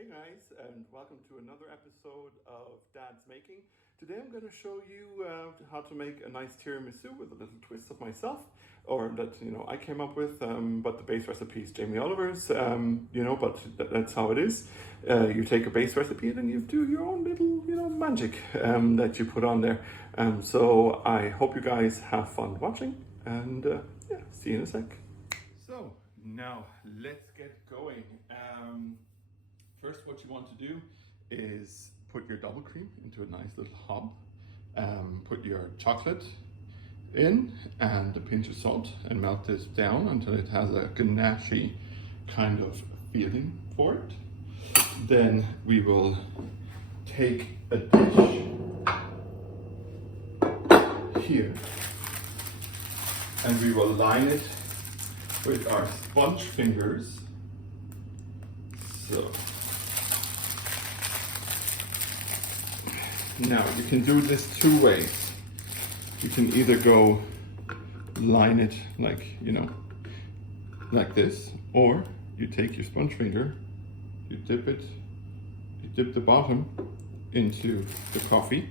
Hey guys, and welcome to another episode of Dad's Making. Today I'm going to show you how to make a nice tiramisu with a little twist of myself, or that I came up with. But the base recipe is Jamie Oliver's. But that's how it is. You take a base recipe and then you do your own little magic that you put on there. So I hope you guys have fun watching, and see you in a sec. So now let's get going. First, what you want to do is put your double cream into a nice little hob. Put your chocolate in and a pinch of salt and melt this down until it has a ganache kind of feeling for it. Then we will take a dish here and we will line it with our sponge fingers. So now you can do this two ways. You can either go line it like this, or you take your sponge finger, you dip the bottom into the coffee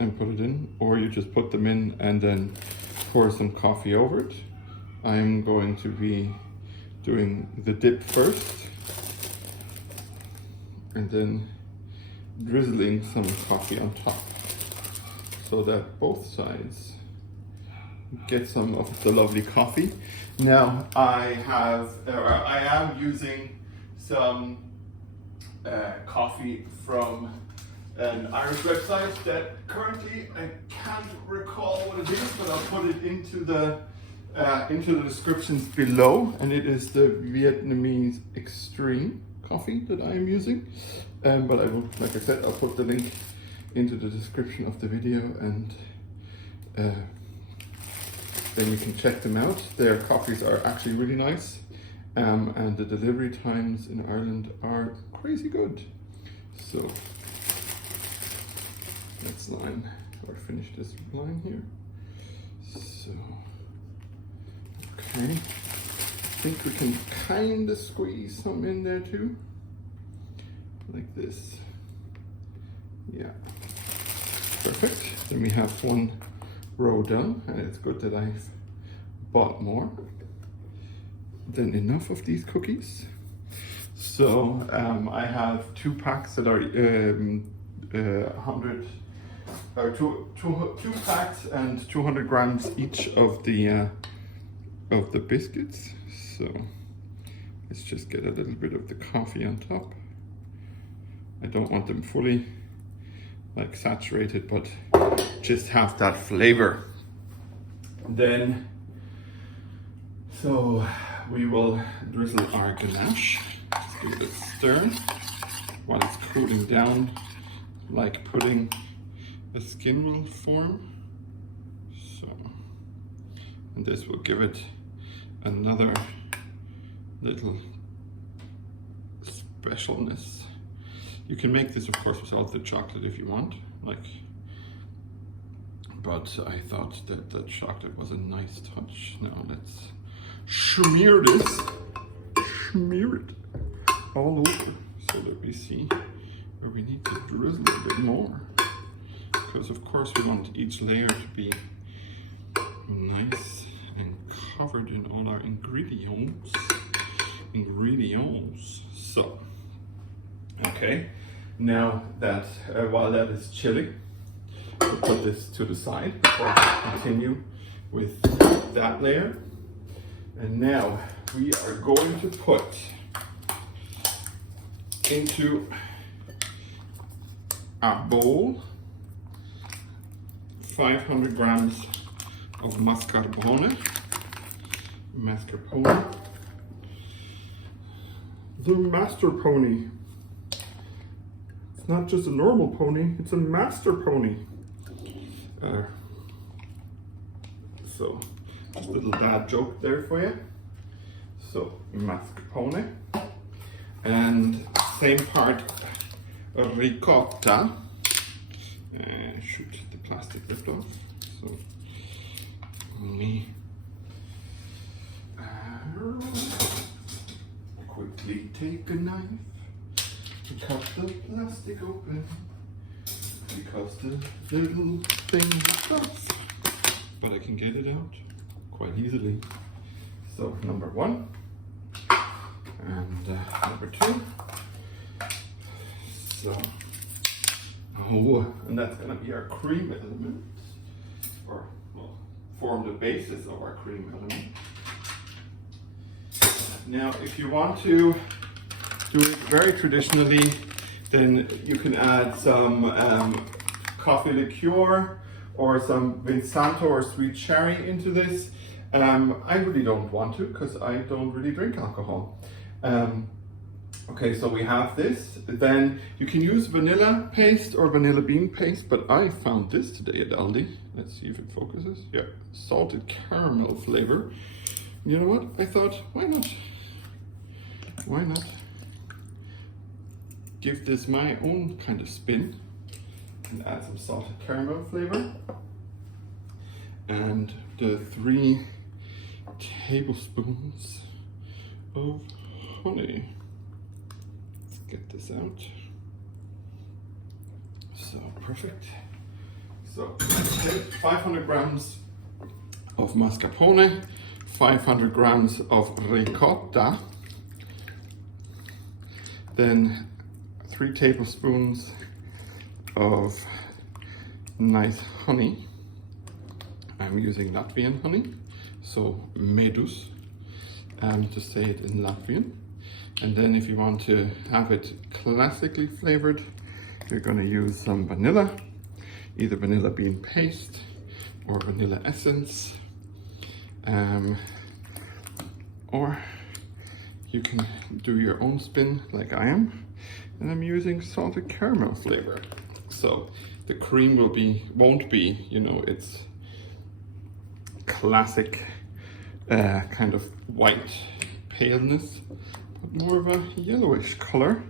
and put it in, or you just put them in and then pour some coffee over it. I'm going to be doing the dip first and then drizzling some coffee on top so that both sides get some of the lovely coffee. Now I am using some coffee from an Irish website that currently I can't recall what it is, but I'll put it into the descriptions below, and it is the Vietnamese extreme coffee that I am using. But I will, like I said, I'll put the link into the description of the video, and then you can check them out. Their coffees are actually really nice, and the delivery times in Ireland are crazy good. So let's line or finish this line here. So okay, I think we can kind of squeeze some in there too. Like this. Yeah, perfect. Then we have one row done, and it's good that I've bought more than enough of these cookies. So I have 2 packs that are 2 packs and 200 grams each of the biscuits. So let's just get a little bit of the coffee on top. I don't want them fully saturated, but just have that flavor. Then, so we will drizzle our ganache. Just give it a stir while it's cooling down, like pudding. The skin will form. So, and this will give it another little specialness. You can make this, of course, without the chocolate if you want, but I thought that the chocolate was a nice touch. Now let's smear it all over so that we see where we need to drizzle a bit more. Because of course we want each layer to be nice and covered in all our ingredients. So, okay, now that while that is chilling, we'll put this to the side before we continue with that layer. And now we are going to put into a bowl 500 grams of mascarpone. The master pony. It's not just a normal pony, it's a master pony. So, just a little dad joke there for you. So, mascarpone. And same part ricotta. Shoot, the plastic left off. So, only quick quickly take a knife and cut the plastic open, because the little thing hurts, but I can get it out quite easily. So number one, and number two. So, oh, and that's gonna be our cream element, or well, form the basis of our cream element. Now, if you want to do it very traditionally, then you can add some coffee liqueur or some Vinsanto or sweet cherry into this. I really don't want to, because I don't really drink alcohol. Okay, so we have this. Then you can use vanilla paste or vanilla bean paste, but I found this today at Aldi. Let's see if it focuses. Yeah, salted caramel flavor. You know what? I thought, why not? Why not give this my own kind of spin and add some salted caramel flavor and the 3 tablespoons of honey. Let's get this out. So perfect. So 500 grams of mascarpone, 500 grams of ricotta, then 3 tablespoons of nice honey. I'm using Latvian honey, so medus, to say it in Latvian. And then if you want to have it classically flavored, you're going to use some vanilla, either vanilla bean paste or vanilla essence, or you can do your own spin like I am, and I'm using salted caramel flavor. So the cream won't be, you know, it's classic kind of white paleness, but more of a yellowish color,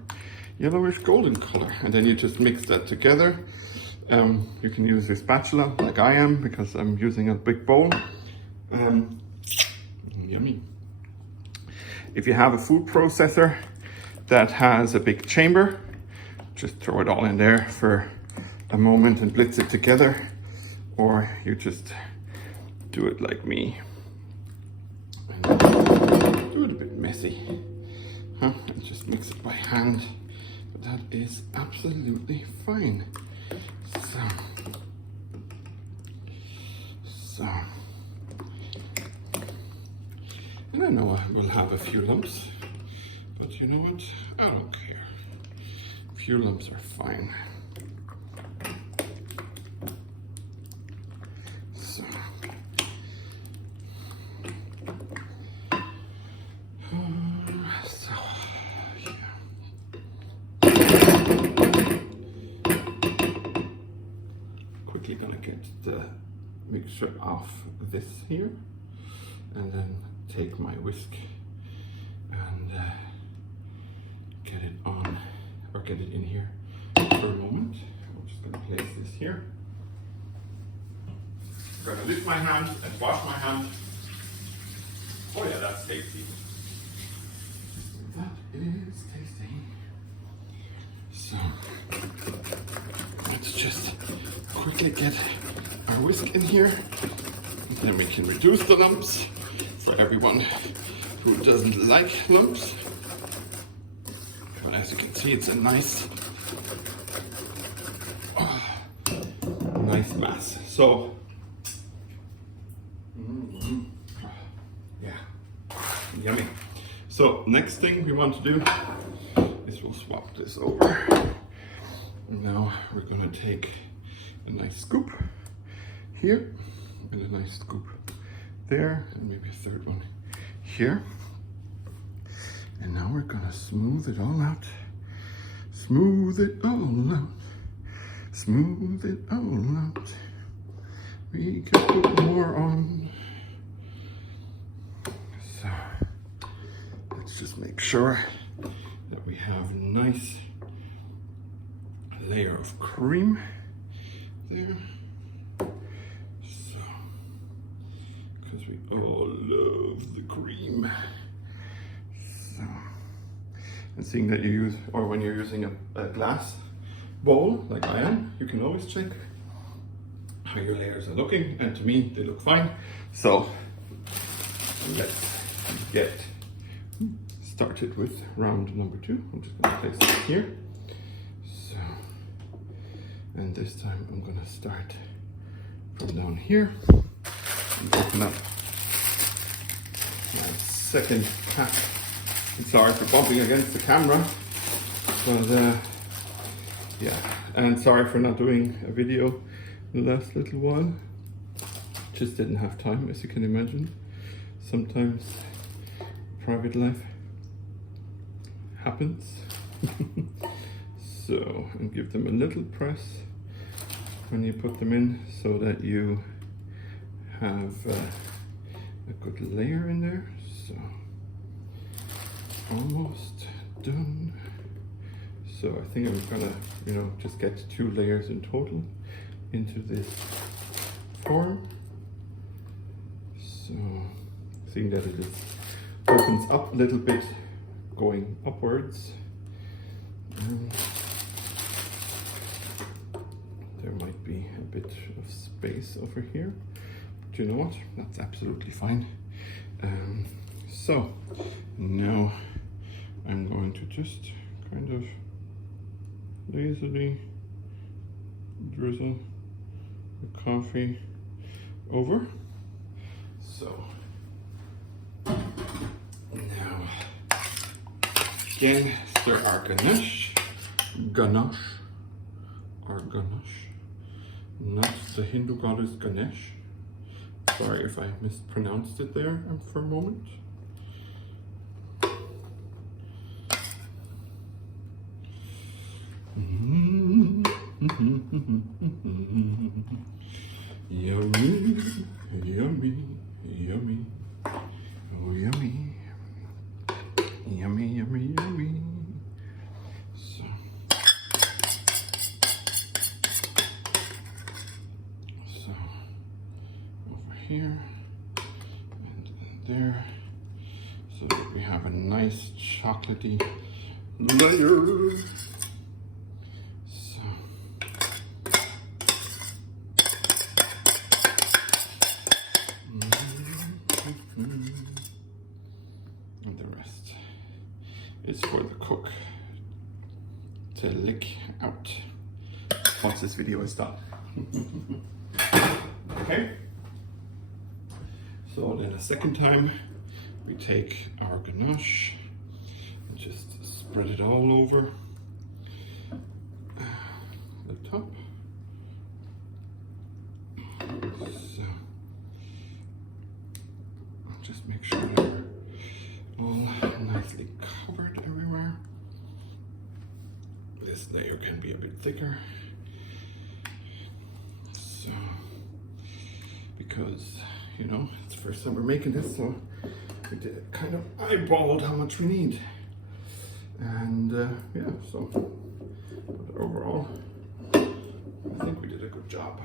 yellowish golden color. And then you just mix that together. You can use your spatula like I am, because I'm using a big bowl. Yummy. If you have a food processor that has a big chamber, just throw it all in there for a moment and blitz it together, or you just do it like me and do it a bit messy, and just mix it by hand, but that is absolutely fine. So and I know I will have a few lumps, but you know what? I don't care. A few lumps are fine. So, yeah. Quickly gonna get the mixture off this here, and then take my whisk and get it on, or get it in here for a moment. I'm just gonna place this here. I'm gonna lift my hand and wash my hand. Oh yeah, that's tasty. That is tasty. So let's just quickly get our whisk in here, and then we can reduce the lumps for everyone who doesn't like lumps. But as you can see, it's a nice mass. So yeah, yummy. So next thing we want to do is we'll swap this over. And now we're gonna take a nice scoop here and a nice scoop there, and maybe a third one here. And now we're gonna smooth it all out. Smooth it all out. Smooth it all out. We can put more on. So let's just make sure that we have a nice layer of cream there. So, because we all love the cream. So And seeing that you use, or when you're using a glass bowl like I am, you can always check how your layers are looking, and to me they look fine. So let's get started with round number 2. I'm just going to place it here. So, and this time I'm going to start from down here and open up my second pack. I'm sorry for bumping against the camera, but yeah, and sorry for not doing a video the last little while. Just didn't have time, as you can imagine. Sometimes private life happens. So, and give them a little press when you put them in so that you have a good layer in there. So, almost done. So I think I'm gonna, just get 2 layers in total into this form. So seeing that it opens up a little bit going upwards. There might be a bit of space over here, but you know what? That's absolutely fine. So now I'm going to just kind of lazily drizzle the coffee over. So now again, stir our ganache, not the Hindu goddess Ganesh. Sorry if I mispronounced it there for a moment. Yummy, yummy, yummy, oh yummy, yummy, yummy, yummy. So over here and there, so that we have a nice chocolatey layer. And the rest is for the cook to lick out once this video is done. Okay, so then a second time we take our ganache and just spread it all over the top. So just make sure that we're all nicely covered everywhere. This layer can be a bit thicker. So, because, it's the first time we're making this, so we did kind of eyeballed how much we need. And yeah, so but overall, I think we did a good job.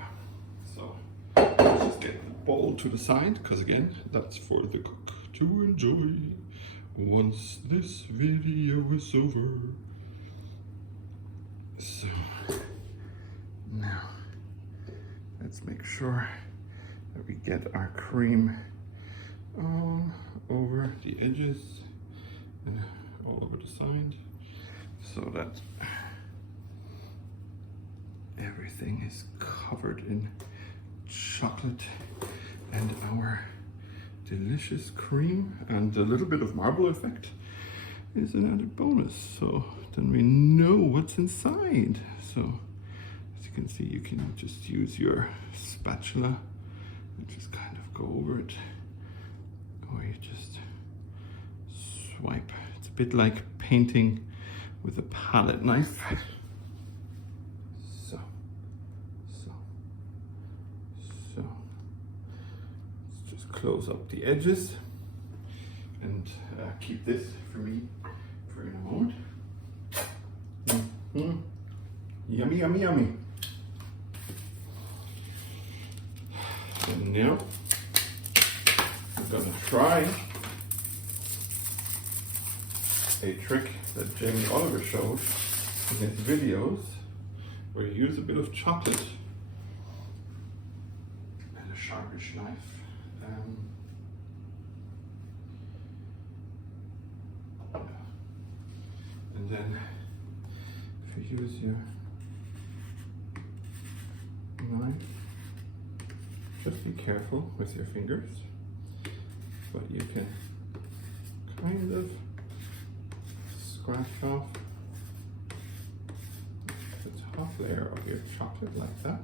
So, let's just get the bowl to the side, because again, that's for the cook to enjoy once this video is over. So now let's make sure that we get our cream all over the edges and all over the side, so that everything is covered in chocolate and our delicious cream, and a little bit of marble effect is an added bonus, so then we know what's inside. So as you can see, you can just use your spatula and just kind of go over it, or you just swipe. It's a bit like painting with a palette knife. So let's just close up the edges and keep this for me for in a moment. Yummy, yummy, yummy. And now I'm gonna try a trick that Jamie Oliver showed in his videos, where you use a bit of chocolate and a sharpish knife. And then if you use your knife, just be careful with your fingers, but you can kind of scratch off the top layer of your chocolate like that.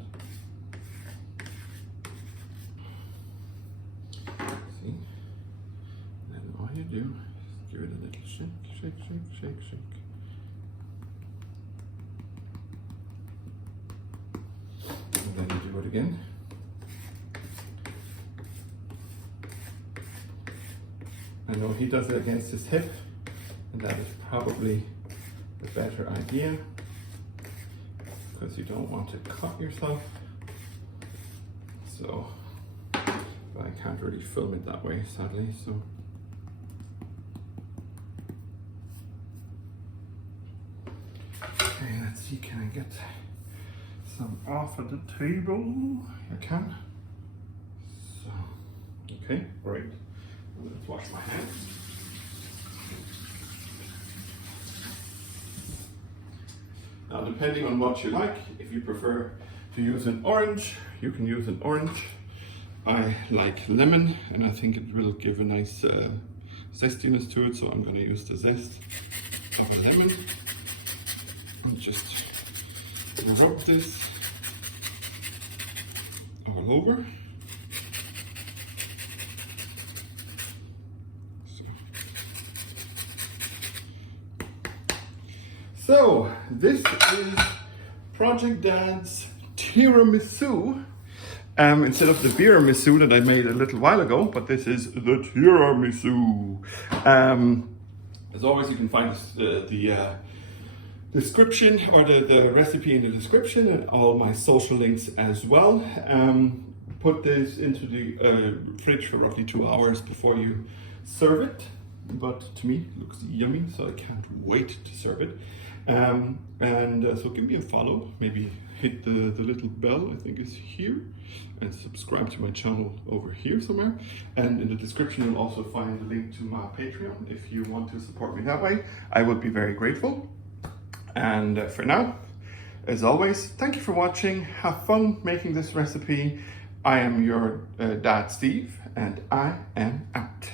See? And then all you do is give it a little shake, shake, shake, shake, shake. And then you do it again. I know he does it against his hip, and that is probably the better idea, because you don't want to cut yourself. So, but I can't really film it that way, sadly, so. Okay, let's see, can I get some off of the table? I can. So, okay, great. Let's wash my hands. Now, depending on what you like, if you prefer to use an orange, you can use an orange. I like lemon, and I think it will give a nice zestiness to it, so I'm going to use the zest of a lemon. And just rub this all over. So this is Project Dad's tiramisu, instead of the tiramisu that I made a little while ago, but this is the tiramisu. As always, you can find the description, or the recipe in the description, and all my social links as well. Put this into the fridge for roughly 2 hours before you serve it, but to me it looks yummy, so I can't wait to serve it. So give me a follow, maybe hit the little bell, I think is here, and subscribe to my channel over here somewhere. And in the description you'll also find the link to my Patreon if you want to support me that way. I would be very grateful. And for now, as always, thank you for watching. Have fun making this recipe. I am your Dad Steve, and I am out.